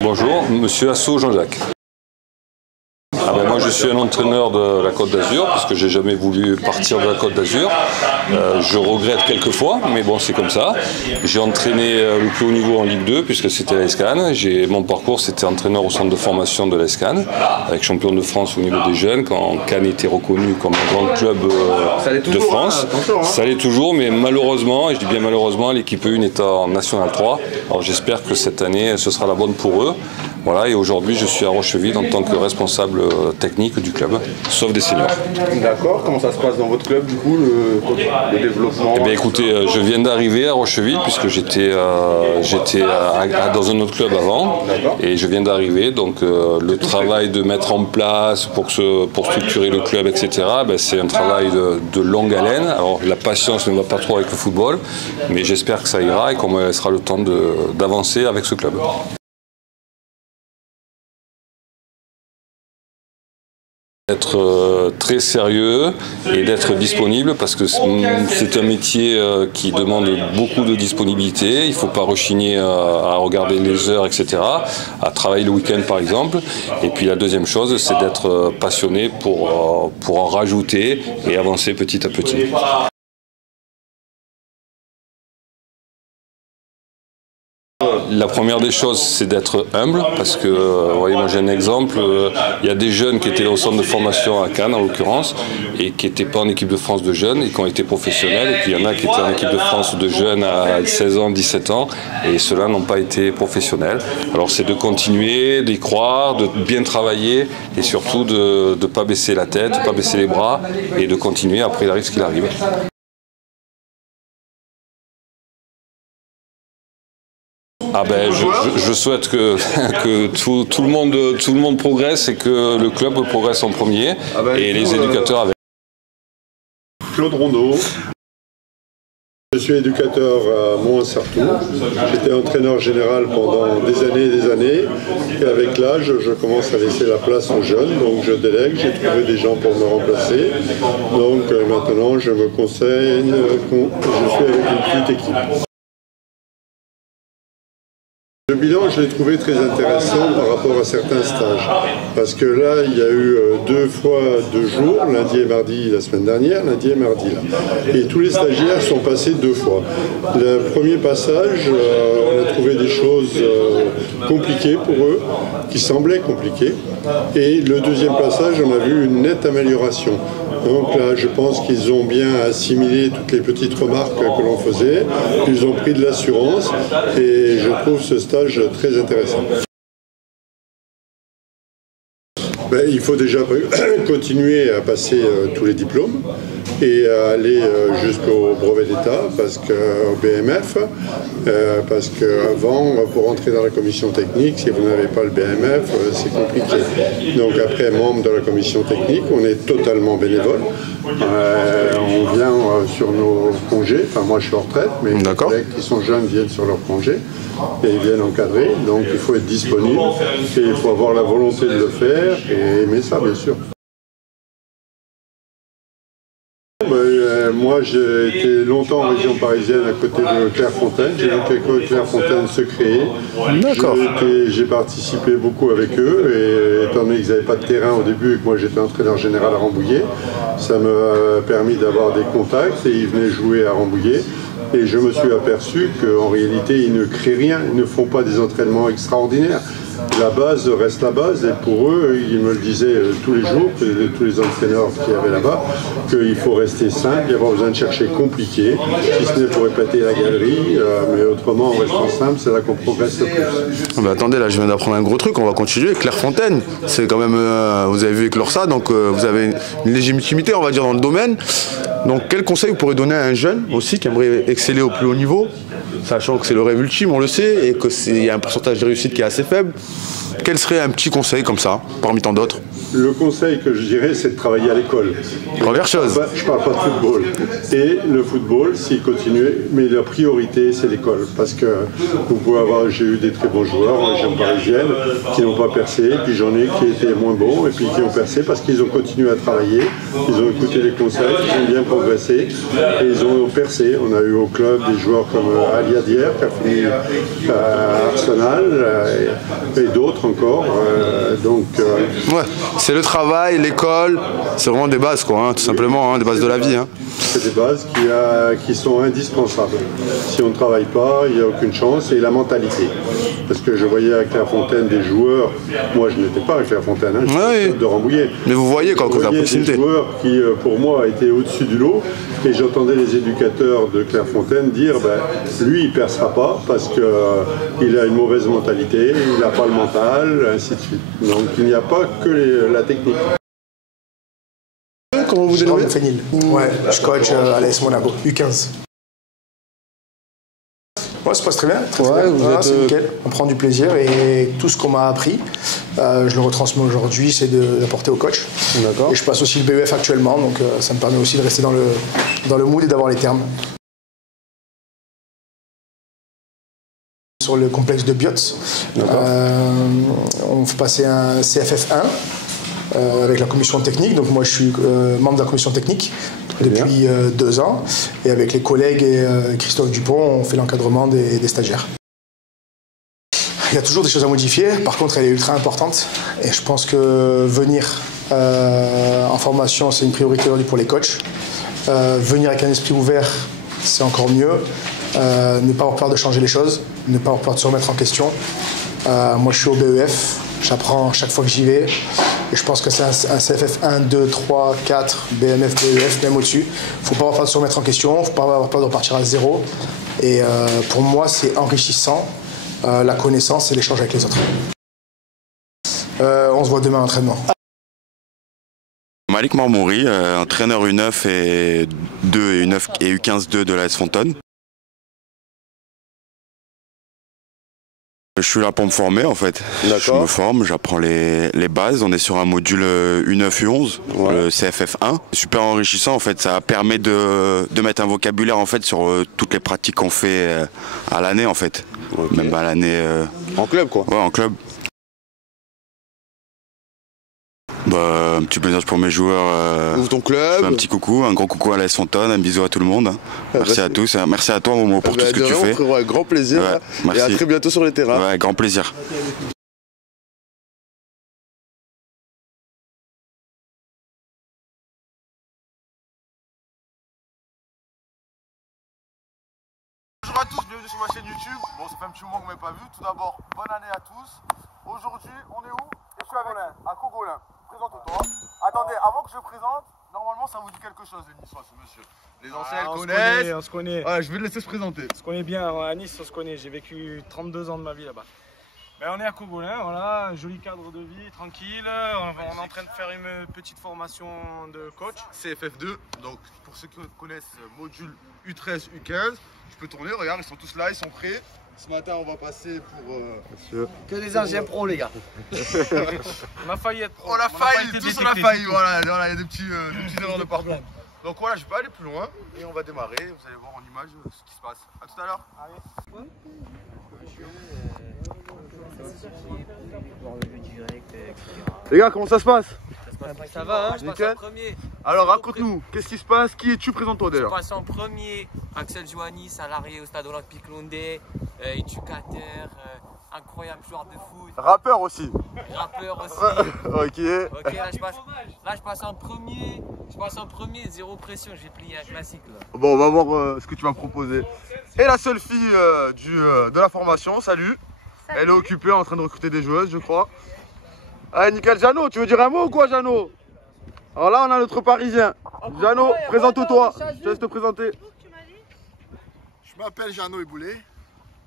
Bonjour, monsieur Assou Jean-Jacques. Moi je suis un entraîneur de la Côte d'Azur parce que j'ai jamais voulu partir de la Côte d'Azur. Je regrette quelquefois, mais bon c'est comme ça. J'ai entraîné le plus haut niveau en Ligue 2 puisque c'était à l'ESCAN. Mon parcours c'était entraîneur au centre de formation de l'ESCAN avec champion de France au niveau des jeunes quand Cannes était reconnu comme un grand club de France. Ça allait toujours, mais malheureusement, et je dis bien malheureusement, l'équipe 1 est en National 3. Alors j'espère que cette année ce sera la bonne pour eux. Voilà, et aujourd'hui je suis à Rocheville en tant que responsable technique du club, sauf des seniors. D'accord, comment ça se passe dans votre club du coup, le développement? Eh bien écoutez, je viens d'arriver à Rocheville puisque j'étais dans un autre club avant et je viens d'arriver, donc le travail de mettre en place pour structurer le club, etc., c'est un travail de longue haleine. Alors la patience ne va pas trop avec le football, mais j'espère que ça ira et qu'on me laissera le temps d'avancer avec ce club. D'être très sérieux et d'être disponible parce que c'est un métier qui demande beaucoup de disponibilité. Il ne faut pas rechigner à regarder les heures, etc., à travailler le week-end par exemple. Et puis la deuxième chose, c'est d'être passionné pour en rajouter et avancer petit à petit. La première des choses, c'est d'être humble, parce que, vous voyez, moi j'ai un exemple, il y a des jeunes qui étaient au centre de formation à Cannes, en l'occurrence, et qui n'étaient pas en équipe de France de jeunes, et qui ont été professionnels, et puis il y en a qui étaient en équipe de France de jeunes à 16 ans, 17 ans, et ceux-là n'ont pas été professionnels. Alors c'est de continuer, d'y croire, de bien travailler, et surtout de ne pas baisser la tête, de ne pas baisser les bras, et de continuer, après il arrive ce qu'il arrive. Je souhaite que tout le monde progresse et que le club progresse en premier et les éducateurs avec. Claude Rondeau. Je suis éducateur à Mont-Sartoux. J'étais entraîneur général pendant des années et des années. Et avec l'âge, je commence à laisser la place aux jeunes. Donc je délègue, j'ai trouvé des gens pour me remplacer. Donc maintenant, je me conseille, je suis avec une petite équipe. Le bilan, je l'ai trouvé très intéressant par rapport à certains stages. Parce que là, il y a eu 2 fois 2 jours, lundi et mardi la semaine dernière, lundi et mardi là. Et tous les stagiaires sont passés 2 fois. Le premier passage, on a trouvé des choses compliquées pour eux, qui semblaient compliquées. Et le deuxième passage, on a vu une nette amélioration. Donc là, je pense qu'ils ont bien assimilé toutes les petites remarques que l'on faisait. Ils ont pris de l'assurance et je trouve ce stage très intéressant. Il faut déjà continuer à passer tous les diplômes et à aller jusqu'au brevet d'État, au BMF, parce qu'avant, pour entrer dans la commission technique, si vous n'avez pas le BMF, c'est compliqué. Donc après, membre de la commission technique, on est totalement bénévole. On vient sur nos congés, enfin moi je suis en retraite, mais les collègues qui sont jeunes viennent sur leurs congés et ils viennent encadrer, donc il faut être disponible et il faut avoir la volonté de le faire et aimer ça bien sûr. Moi j'ai été longtemps en région parisienne à côté de Clairefontaine, j'ai vu que Clairefontaine se créer. J'ai participé beaucoup avec eux et étant donné qu'ils n'avaient pas de terrain au début et que moi j'étais entraîneur général à Rambouillet, ça m'a permis d'avoir des contacts et ils venaient jouer à Rambouillet. Et je me suis aperçu qu'en réalité, ils ne créent rien, ils ne font pas des entraînements extraordinaires. la base reste la base. Et pour eux, ils me le disaient tous les jours, tous les entraîneurs qui avaient là-bas, qu'il faut rester simple, il n'y a pas besoin de chercher compliqué, si ce n'est pour répéter la galerie, mais autrement, en restant simple, c'est là qu'on progresse le plus. Bah attendez, là je viens d'apprendre un gros truc, on va continuer. Clairefontaine, c'est quand même, vous avez vu avec Lorsa, donc vous avez une légitimité, on va dire, dans le domaine. Donc quel conseil vous pourrez donner à un jeune aussi qui aimerait exceller au plus haut niveau, sachant que c'est le rêve ultime, on le sait, et qu'il y a un pourcentage de réussite qui est assez faible? Quel serait un petit conseil comme ça, parmi tant d'autres? Le conseil que je dirais, c'est de travailler à l'école. Première chose. Je parle pas de football. Et le football, s'il continue, mais la priorité, c'est l'école. Parce que vous pouvez avoir, j'ai eu des très bons joueurs en région parisienne qui n'ont pas percé, puis j'en ai qui étaient moins bons, et puis qui ont percé parce qu'ils ont continué à travailler, ils ont écouté les conseils, ils ont bien progressé, et ils ont percé. On a eu au club des joueurs comme Ali Adier, qui a fini à Arsenal, et d'autres encore. Ouais, c'est le travail, l'école, c'est vraiment des bases, quoi, hein, tout simplement, hein, des bases de la vie. Hein. C'est des bases qui sont indispensables. Si on ne travaille pas, il n'y a aucune chance. Et la mentalité. Parce que je voyais à Clairefontaine des joueurs, moi je n'étais pas à Clairefontaine, hein, j'étais de Rambouillet. Mais vous voyez quand vous avez des joueurs qui, pour moi, étaient au-dessus du lot. Et j'entendais les éducateurs de Clairefontaine dire, lui, il ne percera pas parce qu'il a une mauvaise mentalité, il n'a pas le mental, ainsi de suite. Donc il n'y a pas que la technique. Comment vous dénommez? Ouais, je coach à l'AS Monaco, U15. Ouais, ça se passe très bien. C'est nickel. On prend du plaisir et tout ce qu'on m'a appris, je le retransmets aujourd'hui, c'est d'apporter au coach. Et je passe aussi le BEF actuellement, donc ça me permet aussi de rester dans le mood et d'avoir les termes. Sur le complexe de Biot, on fait passer un CFF1 avec la commission technique. Donc moi je suis membre de la commission technique depuis 2 ans. Et avec les collègues et Christophe Dupont, on fait l'encadrement des stagiaires. Il y a toujours des choses à modifier. Par contre, elle est ultra importante. Et je pense que venir en formation, c'est une priorité aujourd'hui pour les coachs. Venir avec un esprit ouvert, c'est encore mieux. Ne pas avoir peur de changer les choses, ne pas avoir peur de se remettre en question. Moi, je suis au BEF, j'apprends chaque fois que j'y vais. Et je pense que c'est un CFF 1, 2, 3, 4, BMF, BEF, même au-dessus. Il ne faut pas avoir peur de se remettre en question, il ne faut pas avoir peur de repartir à zéro. Et pour moi, c'est enrichissant, la connaissance et l'échange avec les autres. On se voit demain à l'entraînement. Malik Marmouri, entraîneur U9 et U9 et U15-2 de l'AS Fontaine. Je suis là pour me former en fait. Je me forme, j'apprends les bases. On est sur un module U9, U11, le CFF1. Super enrichissant en fait. Ça permet de mettre un vocabulaire en fait sur toutes les pratiques qu'on fait à l'année en fait. Même à l'année. En club quoi. Ouais, en club. Un petit plaisir pour mes joueurs. Ouvre ton club. Un petit coucou, un gros coucou à l'AS Fontaine, un bisou à tout le monde. Merci à tous, merci à toi Momo pour tout ce que tu fais. Frérot, grand plaisir. Merci. Et à très bientôt sur les terrains. Ouais, grand plaisir. Bonjour à tous, bienvenue sur ma chaîne YouTube. Bon, ça fait un petit moment qu'on ne m'avait pas vu. Tout d'abord, bonne année à tous. Aujourd'hui, on est où? Et je suis avec à Cogolin. Présente-toi. Attendez, avant que je présente, normalement ça vous dit quelque chose les Niçois, ce monsieur. Les anciens le connaissent. On se connaît. Ouais, je vais le laisser se présenter. On se connaît bien, à Nice on se connaît. J'ai vécu 32 ans de ma vie là-bas. On est à Cogolin, voilà, un joli cadre de vie, tranquille. On est en train de faire une petite formation de coach. CFF2, donc pour ceux qui connaissent module U13, U15, je peux tourner, regarde, ils sont tous là, ils sont prêts. Ce matin, on va passer pour... Que des anciens pros, les gars. On a failli être... On a failli, tous on a failli, voilà, il y a des petits erreurs de parcours. Donc voilà, je vais aller plus loin et on va démarrer. Vous allez voir en image ce qui se passe. A tout à l'heure. Les gars, comment ça se passe? Ça va, hein, je passe en premier. Alors raconte-nous, qu'est-ce qui se passe? Qui es-tu? Présente-toi d'ailleurs. Je passe en premier. Axel Joanny, salarié au stade olympique Londé, éducateur, incroyable joueur de foot. Rappeur aussi. Rappeur aussi. Ok. Ok, là je passe en premier. Zéro pression, j'ai plié un classique là. Bon, on va voir ce que tu vas proposer. Et la seule fille de la formation, salut. Elle est occupée en train de recruter des joueuses, je crois. Allez, nickel. Jeannot, tu veux dire un mot ou quoi, Jeannot? Alors là, on a notre Parisien. Jeannot, présente-toi. Je te laisse te présenter. Je m'appelle Jeannot Eboulé.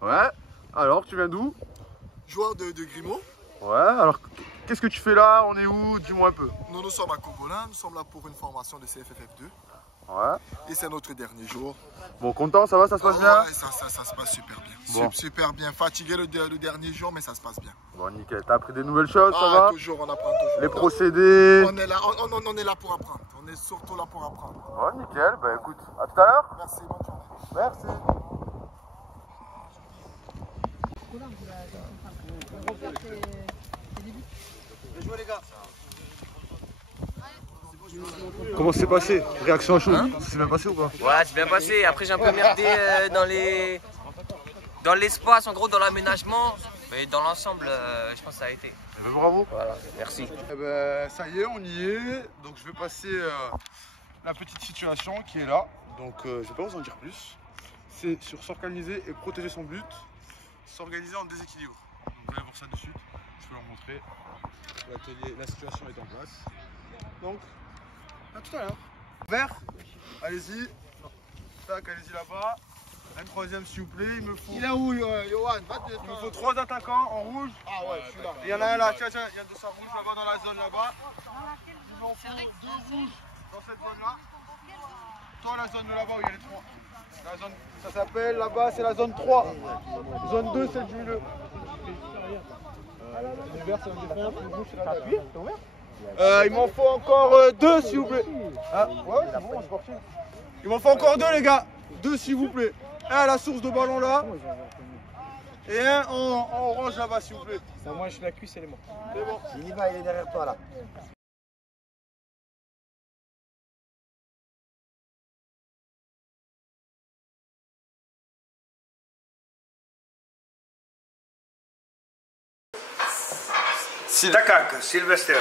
Ouais. Alors, tu viens d'où? Joueur de Grimaud. Ouais, alors qu'est-ce que tu fais là? On est où? Dis-moi un peu. Nous sommes à Cogolin, nous sommes là pour une formation de CFFF2. Ouais. Et c'est notre dernier jour. Bon, content, ça va, ça se passe bien? Ouais, ça se passe super bien. Bon. Super bien. Fatigué le dernier jour, mais ça se passe bien. Bon, nickel. T'as appris des nouvelles choses, ça va? Toujours, on apprend toujours. Les procédés? On est là pour apprendre. On est surtout là pour apprendre. Bon, nickel. Bah écoute, à tout à l'heure. Merci, bonne journée. Merci. Comment c'est passé? Réaction à chaud? Ça s'est bien passé ou pas? Ouais, c'est bien passé. Après, j'ai un peu merdé dans l'espace, en gros, dans l'aménagement. Mais dans l'ensemble, je pense que ça a été. Eh ben, bravo. Voilà, merci. Eh ben, ça y est, on y est. Donc, je vais passer la petite situation qui est là. Donc, je vais pas vous en dire plus. C'est sur s'organiser et protéger son but. S'organiser en déséquilibre. Donc, vous allez voir ça de suite. Je vais leur montrer. L'atelier, la situation est en place. Donc, à tout à l'heure. Vert, allez-y. Tac, allez-y là-bas. Un troisième s'il vous plaît, il me faut. Il est où, Johan? Il me faut 3 attaquants en rouge. Ah ouais, je suis là. Il y en a un là, tiens, il y a de ça rouge là-bas dans la zone là-bas. Il m'en faut 2 rouges dans cette zone-là. Toi, la zone là-bas où il y a les 3. La zone, ça s'appelle là-bas, c'est la zone 3. Zone 2, c'est le milieu. Le vert, c'est un défense, le rouge, c'est la appuyé, t'es ouvert? Il m'en faut encore 2 s'il vous plaît. Ah, ouais, c'est bon, sportif. Il m'en faut encore 2 les gars. 2 s'il vous plaît. Un à la source de ballon là. Et un en orange là-bas s'il vous plaît. Moi je la cuisse, elle est morte. C'est bon. Il y va, il est derrière toi là. Sidakak, Sylvester.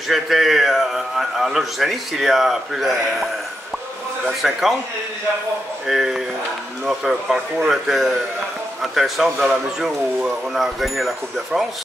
J'étais à l'Oceanis il y a plus de 25 ans et notre parcours était intéressant dans la mesure où on a gagné la Coupe de France.